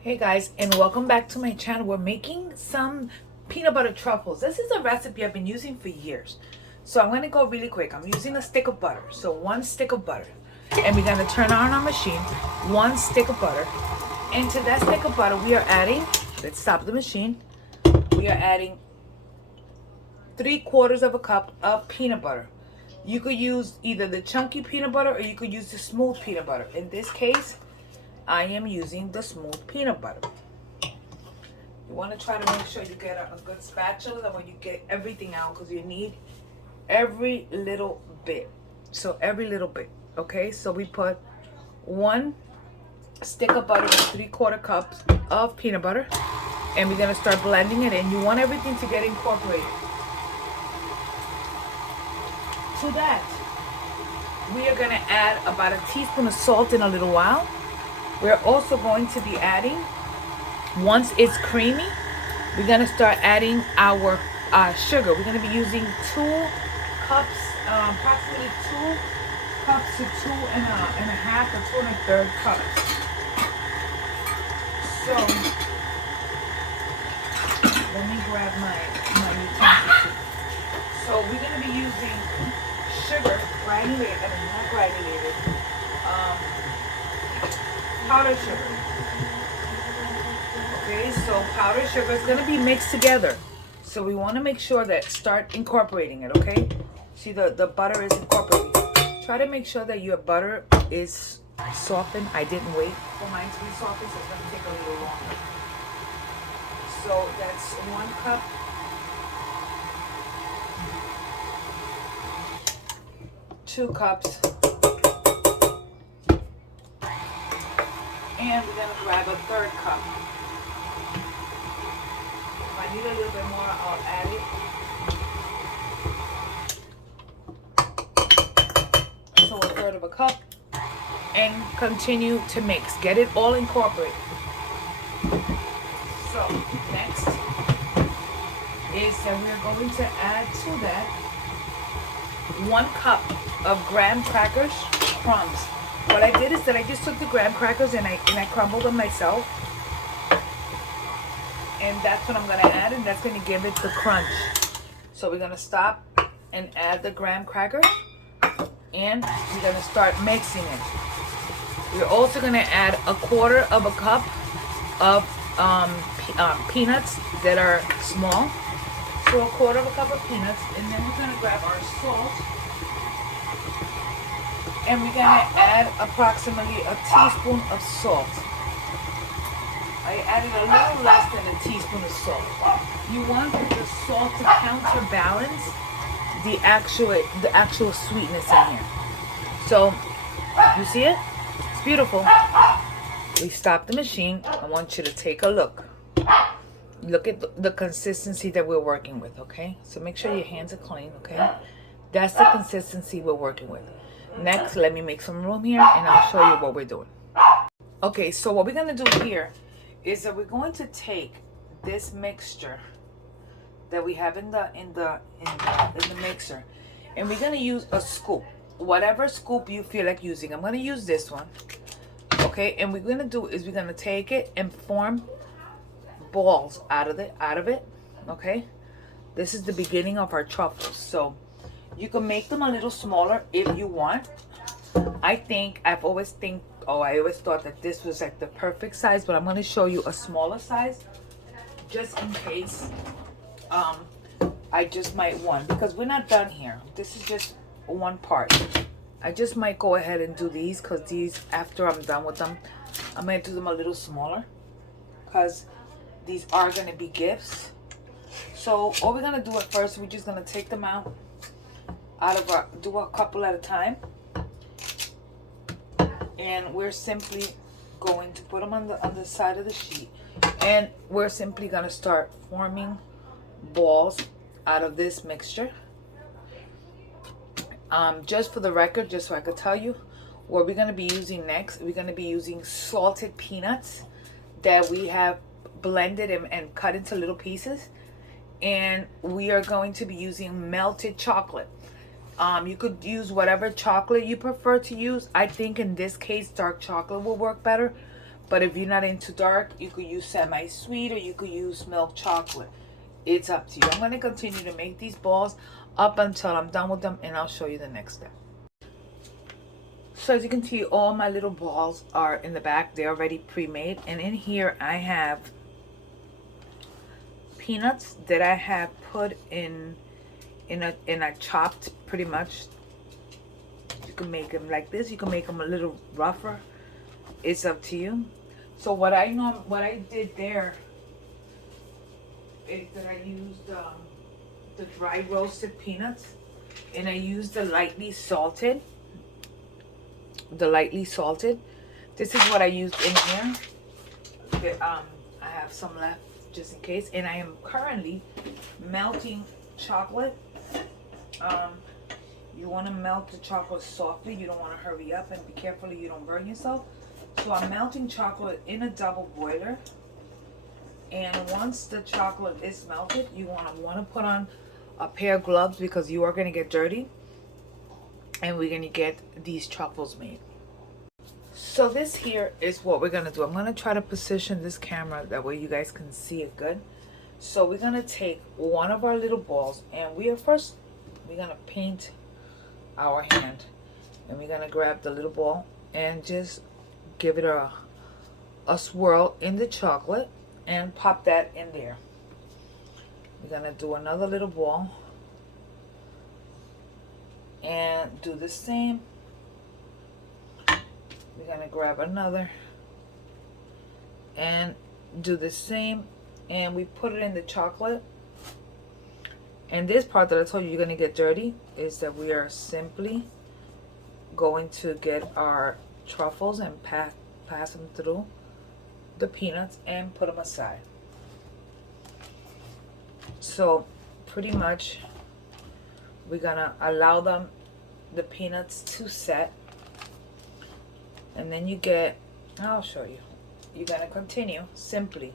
Hey guys, and welcome back to my channel. We're making some peanut butter truffles. This is a recipe I've been using for years. So I'm going to go really quick. I'm using a stick of butter. So 1 stick of butter. And we're going to turn on our machine. 1 stick of butter. Into that stick of butter, we are adding, let's stop the machine. We are adding 3/4 of a cup of peanut butter. You could use either the chunky peanut butter or you could use the smooth peanut butter. In this case, I am using the smooth peanut butter. You want to try to make sure you get a good spatula when you get everything out, because you need every little bit. So every little bit. Okay, so we put 1 stick of butter and 3/4 cups of peanut butter, and we're going to start blending it in. You want everything to get incorporated. To that, we are going to add about a teaspoon of salt in a little while. We're also going to be adding, once it's creamy, we're going to start adding our sugar. We're going to be using 2 cups, approximately 2 cups to 2.5 or 2 1/3 cups. So let me grab my utensil. So we're going to be using sugar, not granulated, powdered sugar. Okay, so powdered sugar is going to be mixed together. So we want to make sure that start incorporating it, okay? See, the butter is incorporating. Try to make sure that your butter is softened. I didn't wait for mine to be softened, so it's going to take a little longer. So that's 1 cup. 2 cups. And we're going to grab a 3rd cup. If I need a little bit more, I'll add it. So 1/3 of a cup. And continue to mix. Get it all incorporated. So next is that we're going to add to that 1 cup of graham crackers crumbs. What I did is that I just took the graham crackers and I crumbled them myself. And that's what I'm going to add, and that's going to give it the crunch. So we're going to stop and add the graham cracker, and we're going to start mixing it. We're also going to add 1/4 of a cup of peanuts that are small. So 1/4 of a cup of peanuts, and then we're going to grab our salt. And we're going to add approximately a teaspoon of salt. I added a little less than a teaspoon of salt. You want the salt to counterbalance the actual sweetness in here. So, you see it? It's beautiful. We stopped the machine. I want you to take a look. Look at the consistency that we're working with, okay? So make sure your hands are clean, okay? That's the consistency we're working with. Next, let me make some room here, and I'll show you what we're doing. Okay, so what we're going to do here is that we're going to take this mixture that we have in the mixer, and we're going to use a scoop. Whatever scoop you feel like using. I'm going to use this one. Okay, and we're going to do is we're going to take it and form balls out of it. Okay, this is the beginning of our truffles. So you can make them a little smaller if you want. I always thought that this was like the perfect size, but I'm going to show you a smaller size just in case I just might want, because we're not done here. This is just one part. I just might go ahead and do these, because these, after I'm done with them, I'm going to do them a little smaller, because these are going to be gifts. So all we're going to do at first, we're just going to take them out of our, do a couple at a time. And we're simply going to put them on the side of the sheet. And we're simply going to start forming balls out of this mixture. Just for the record, just so I could tell you, what we're going to be using next, we're going to be using salted peanuts that we have blended and cut into little pieces. And we are going to be using melted chocolate. You could use whatever chocolate you prefer to use. I think in this case, dark chocolate will work better. But if you're not into dark, you could use semi-sweet or you could use milk chocolate. It's up to you. I'm going to continue to make these balls up until I'm done with them, and I'll show you the next step. So as you can see, all my little balls are in the back. They're already pre-made. And in here I have peanuts that I have put in a chopped, pretty much. You can make them like this. You can make them a little rougher. It's up to you. So what I did there is that I used the dry roasted peanuts, and I used the lightly salted. This is what I used in here. I have some left just in case, and I am currently melting chocolate. You want to melt the chocolate softly. You don't want to hurry up, and be careful you don't burn yourself. So I'm melting chocolate in a double boiler, and once the chocolate is melted, you want to put on a pair of gloves because you are going to get dirty, and we're going to get these truffles made. So this here is what we're going to do. I'm going to try to position this camera that way you guys can see it good. So we're going to take one of our little balls, and we're going to paint our hand, and we're going to grab the little ball and just give it a swirl in the chocolate and pop that in there. We're going to do another little ball and do the same. We're going to grab another and do the same, and we put it in the chocolate. And this part that I told you you're going to get dirty is that we are simply going to get our truffles and pass them through the peanuts and put them aside. So pretty much we're gonna allow the peanuts to set, and then you get, I'll show you, you're gonna continue simply.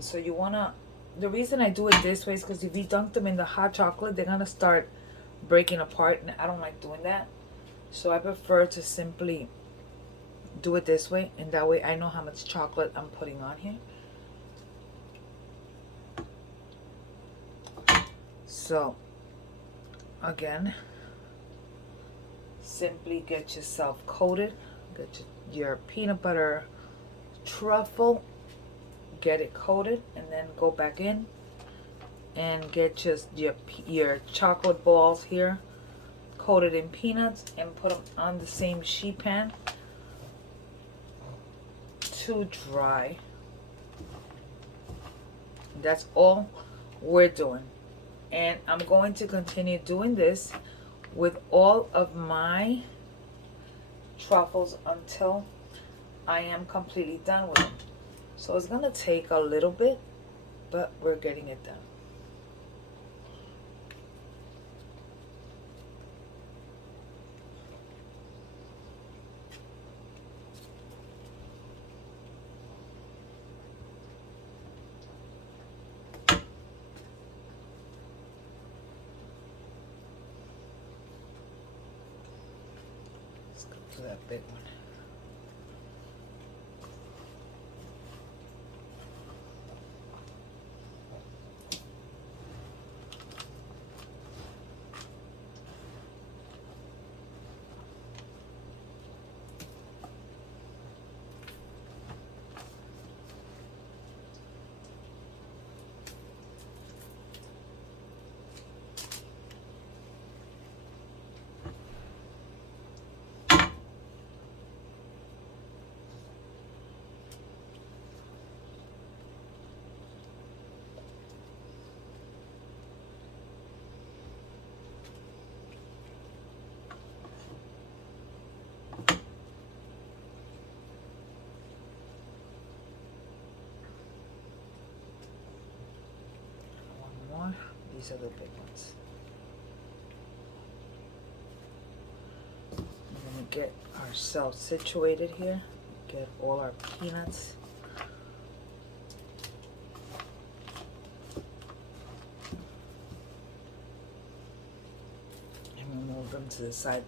So you wanna, the reason I do it this way is because if you dunk them in the hot chocolate, they're gonna start breaking apart, and I don't like doing that. So I prefer to simply do it this way, and that way I know how much chocolate I'm putting on here. So again, simply get yourself coated, get your peanut butter truffle, get it coated, and then go back in and get just your chocolate balls here coated in peanuts and put them on the same sheet pan to dry. That's all we're doing, and I'm going to continue doing this with all of my truffles until I am completely done with them. So it's gonna take a little bit, but we're getting it done. Let's go to that big one. These are the big ones. We're going to get ourselves situated here. Get all our peanuts. And we'll move them to the side.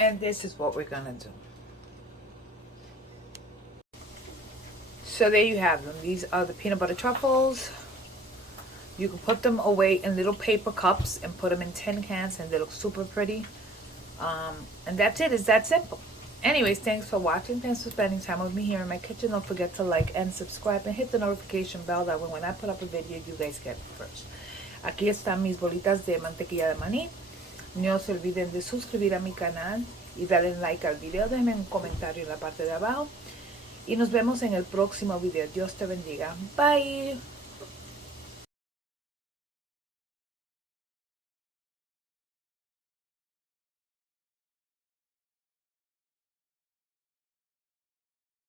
And this is what we're gonna do. So there you have them. These are the peanut butter truffles. You can put them away in little paper cups and put them in tin cans, and they look super pretty. And that's it. It's that simple. Anyways, thanks for watching. Thanks for spending time with me here in my kitchen. Don't forget to like and subscribe and hit the notification bell. That way when I put up a video, you guys get it first. Aquí están mis bolitas de mantequilla de maní. No se olviden de suscribir a mi canal y darle like al video. Déjenme un comentario en la parte de abajo. Y nos vemos en el próximo video. Dios te bendiga. Bye.